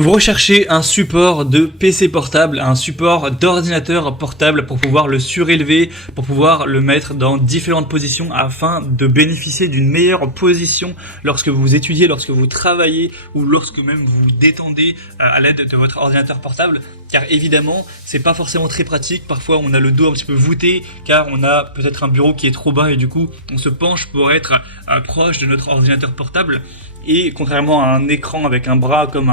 Vous recherchez un support de PC portable, un support d'ordinateur portable pour pouvoir le surélever, pour pouvoir le mettre dans différentes positions afin de bénéficier d'une meilleure position lorsque vous étudiez, lorsque vous travaillez ou lorsque même vous vous détendez à l'aide de votre ordinateur portable. Car évidemment, c'est pas forcément très pratique. Parfois, on a le dos un petit peu voûté car on a peut-être un bureau qui est trop bas et du coup, on se penche pour être proche de notre ordinateur portable. Et contrairement à un écran avec un bras comme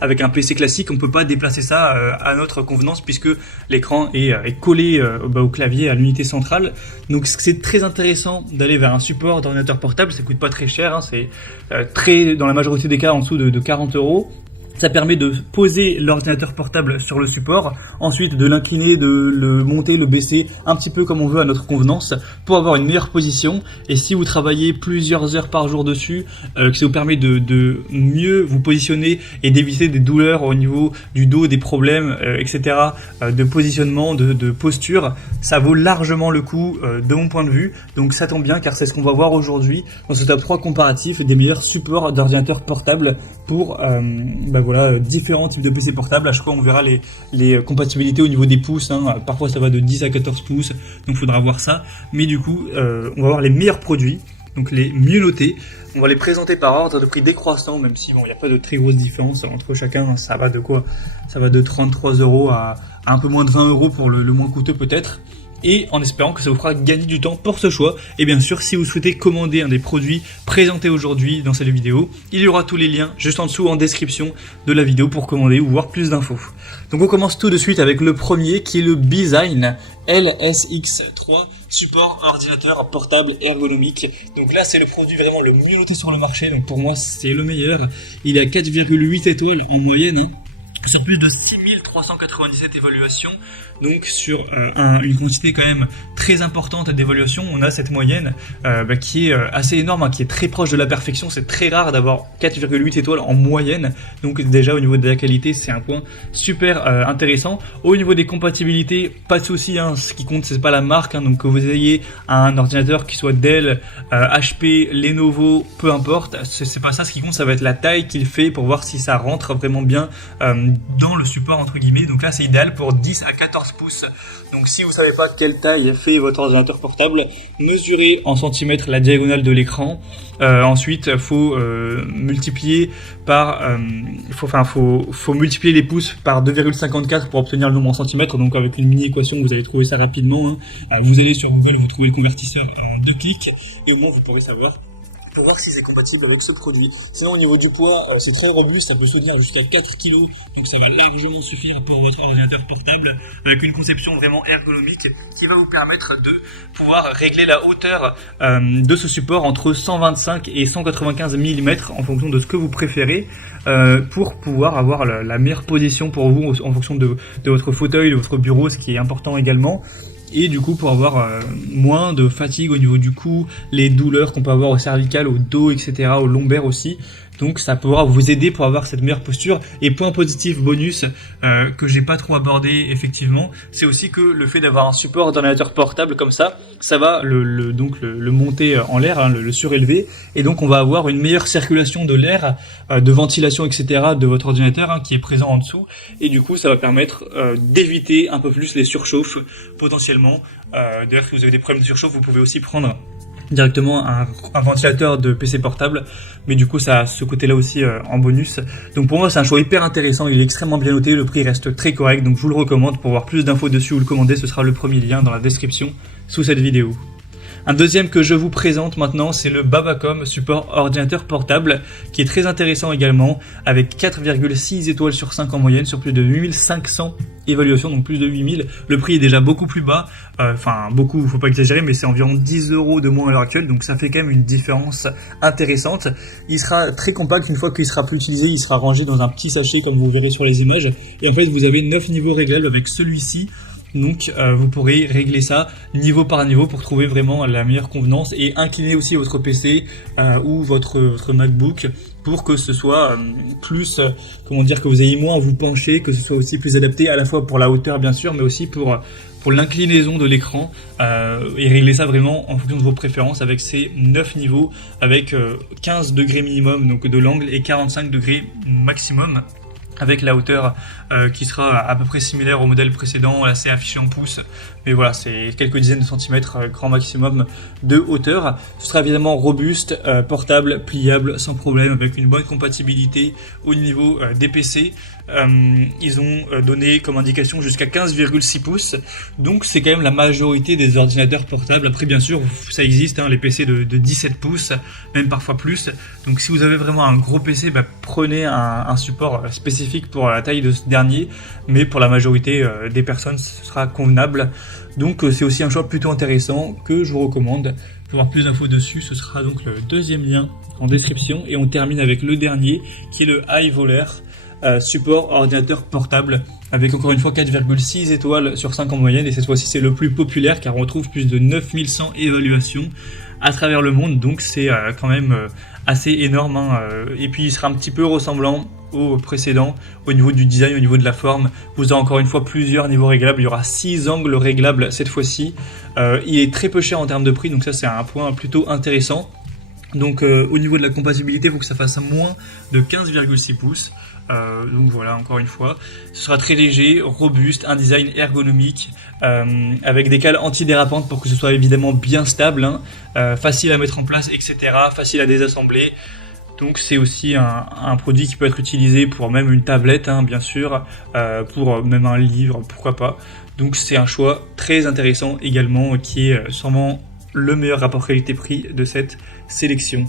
avec un PC classique, on ne peut pas déplacer ça à notre convenance puisque l'écran est collé au clavier, à l'unité centrale. Donc c'est très intéressant d'aller vers un support d'ordinateur portable, ça coûte pas très cher, hein, c'est dans la majorité des cas en dessous de 40 €. Ça permet de poser l'ordinateur portable sur le support, ensuite de l'incliner, de le monter, le baisser un petit peu comme on veut à notre convenance pour avoir une meilleure position. Et si vous travaillez plusieurs heures par jour dessus, que ça vous permet de mieux vous positionner et d'éviter des douleurs au niveau du dos, des problèmes, etc., de positionnement, de posture, ça vaut largement le coup de mon point de vue. Donc ça tombe bien car c'est ce qu'on va voir aujourd'hui dans ce top 3 comparatif des meilleurs supports d'ordinateur portable pour différents types de PC portables. À chaque fois on verra les compatibilités au niveau des pouces, hein. Parfois ça va de 10 à 14 pouces, donc il faudra voir ça, mais du coup on va voir les meilleurs produits, donc les mieux notés. On va les présenter par ordre de prix décroissant, même si bon, il n'y a pas de très grosse différence entre chacun, ça va de quoi? Ça va de 33 € à un peu moins de 20 € pour le moins coûteux peut-être. Et en espérant que ça vous fera gagner du temps pour ce choix. Et bien sûr, si vous souhaitez commander un des produits présentés aujourd'hui dans cette vidéo, il y aura tous les liens juste en dessous en description de la vidéo pour commander ou voir plus d'infos. Donc on commence tout de suite avec le premier qui est le Beezyne LSX3 support ordinateur portable ergonomique. Donc là c'est le produit vraiment le mieux noté sur le marché, donc pour moi c'est le meilleur. Il a 4,8 étoiles en moyenne, hein, sur plus de 6397 évaluations, donc sur une quantité quand même très importante d'évaluations, on a cette moyenne qui est assez énorme, hein, qui est très proche de la perfection. C'est très rare d'avoir 4,8 étoiles en moyenne, donc déjà au niveau de la qualité c'est un point super intéressant. Au niveau des compatibilités, pas de souci, hein, ce qui compte c'est pas la marque, hein, donc que vous ayez un ordinateur qui soit Dell, HP, Lenovo, peu importe, c'est pas ça ce qui compte, ça va être la taille qu'il fait pour voir si ça rentre vraiment bien dans le support entre guillemets. Donc là c'est idéal pour 10 à 14 pouces. Donc si vous savez pas quelle taille fait votre ordinateur portable, mesurez en centimètres la diagonale de l'écran. Ensuite faut multiplier par faut multiplier les pouces par 2,54 pour obtenir le nombre en centimètres. Donc avec une mini équation vous allez trouver ça rapidement, hein. Vous allez sur Google, vous trouvez le convertisseur en 2 clics et au moins vous pourrez savoir si c'est compatible avec ce produit. Sinon au niveau du poids, c'est très robuste, ça peut soutenir jusqu'à 4 kg, donc ça va largement suffire pour votre ordinateur portable, avec une conception vraiment ergonomique qui va vous permettre de pouvoir régler la hauteur de ce support entre 125 et 195 mm en fonction de ce que vous préférez, pour pouvoir avoir la meilleure position pour vous en fonction de votre fauteuil, de votre bureau, ce qui est important également. Et du coup pour avoir moins de fatigue au niveau du cou, les douleurs qu'on peut avoir au cervical, au dos, etc., au lombaire aussi. Donc ça pourra vous aider pour avoir cette meilleure posture. Et point positif bonus que j'ai pas trop abordé effectivement, c'est aussi que le fait d'avoir un support d'ordinateur portable comme ça va le monter en l'air, hein, le surélever, et donc on va avoir une meilleure circulation de l'air, de ventilation, etc. de votre ordinateur, hein, qui est présent en dessous, et du coup ça va permettre d'éviter un peu plus les surchauffes potentiellement. D'ailleurs si vous avez des problèmes de surchauffe, vous pouvez aussi prendre directement un ventilateur de PC portable, mais du coup ça a ce côté là aussi en bonus. Donc pour moi c'est un choix hyper intéressant, il est extrêmement bien noté, le prix reste très correct, donc je vous le recommande. Pour voir plus d'infos dessus ou le commander, ce sera le premier lien dans la description sous cette vidéo. Un deuxième que je vous présente maintenant, c'est le Babacom support ordinateur portable, qui est très intéressant également, avec 4,6 étoiles sur 5 en moyenne, sur plus de 8500 évaluations, donc plus de 8000. Le prix est déjà beaucoup plus bas, beaucoup, faut pas exagérer, mais c'est environ 10 € de moins à l'heure actuelle, donc ça fait quand même une différence intéressante. Il sera très compact, une fois qu'il sera plus utilisé, il sera rangé dans un petit sachet comme vous verrez sur les images, et en fait vous avez 9 niveaux réglables avec celui-ci. Donc vous pourrez régler ça niveau par niveau pour trouver vraiment la meilleure convenance et incliner aussi votre PC ou votre MacBook pour que ce soit plus, que vous ayez moins à vous pencher, que ce soit aussi plus adapté à la fois pour la hauteur bien sûr, mais aussi pour l'inclinaison de l'écran, et régler ça vraiment en fonction de vos préférences avec ces 9 niveaux, avec 15 degrés minimum donc de l'angle et 45 degrés maximum. avec la hauteur qui sera à peu près similaire au modèle précédent. Là c'est affiché en pouces, mais voilà, c'est quelques dizaines de centimètres grand maximum de hauteur. Ce sera évidemment robuste, portable, pliable sans problème, avec une bonne compatibilité au niveau des PC. Ils ont donné comme indication jusqu'à 15,6 pouces, donc c'est quand même la majorité des ordinateurs portables. Après bien sûr ça existe, hein, les PC de 17 pouces, même parfois plus. Donc si vous avez vraiment un gros PC, prenez un support spécifique pour la taille de ce dernier, mais pour la majorité des personnes ce sera convenable. Donc c'est aussi un choix plutôt intéressant que je vous recommande. Pour avoir plus d'infos dessus, ce sera donc le deuxième lien en description, et on termine avec le dernier qui est le iVoler. Support ordinateur portable avec encore une fois 4,6 étoiles sur 5 en moyenne, et cette fois-ci c'est le plus populaire car on retrouve plus de 9100 évaluations à travers le monde, donc c'est quand même assez énorme, hein. Et puis il sera un petit peu ressemblant au précédent au niveau du design, au niveau de la forme. Vous avez encore une fois plusieurs niveaux réglables, il y aura 6 angles réglables cette fois-ci. Il est très peu cher en termes de prix, donc ça c'est un point plutôt intéressant. Donc au niveau de la compatibilité, il faut que ça fasse moins de 15,6 pouces. Donc voilà, encore une fois, ce sera très léger, robuste, un design ergonomique, avec des cales antidérapantes pour que ce soit évidemment bien stable, hein, facile à mettre en place, etc., facile à désassembler. Donc c'est aussi un produit qui peut être utilisé pour même une tablette, hein, bien sûr, pour même un livre, pourquoi pas. Donc c'est un choix très intéressant également, qui est sûrement le meilleur rapport qualité-prix de cette sélection.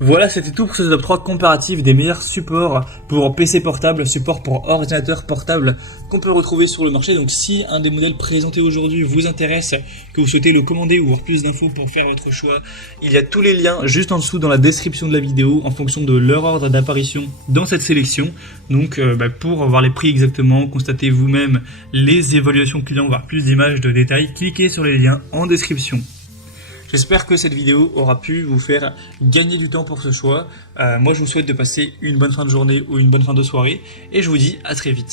Voilà, c'était tout pour ce top 3 comparatif des meilleurs supports pour PC portable, supports pour ordinateur portable qu'on peut retrouver sur le marché. Donc si un des modèles présentés aujourd'hui vous intéresse, que vous souhaitez le commander ou avoir plus d'infos pour faire votre choix, il y a tous les liens juste en dessous dans la description de la vidéo en fonction de leur ordre d'apparition dans cette sélection. Donc pour voir les prix exactement, constatez vous-même les évaluations clients, voir plus d'images de détails, cliquez sur les liens en description. J'espère que cette vidéo aura pu vous faire gagner du temps pour ce choix. Moi je vous souhaite de passer une bonne fin de journée ou une bonne fin de soirée, et je vous dis à très vite.